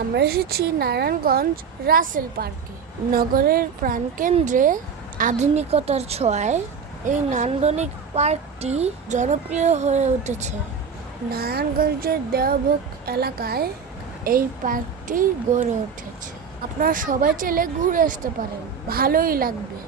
আমরা এসেছি নারায়ণগঞ্জ রাসেল পার্কে। নগরের প্রাণকেন্দ্রে আধুনিকতার ছোঁয়ায় এই নান্দনিক পার্কটি জনপ্রিয় হয়ে উঠেছে। নারায়ণগঞ্জের দেওভোগ এলাকায় এই পার্কটি গড়ে উঠেছে। আপনারা সবাই চাইলে ঘুরে আসতে পারেন, ভালোই লাগবে।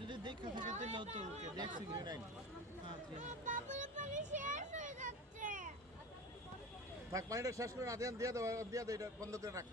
যদি দেখা থাকে তাহলে তো ওকে দেখছি গ্রেড থাক পানিটা শেষ করে না দিয়ে দাও দিয়ে দাও এটা বন্ধ করে রাখ।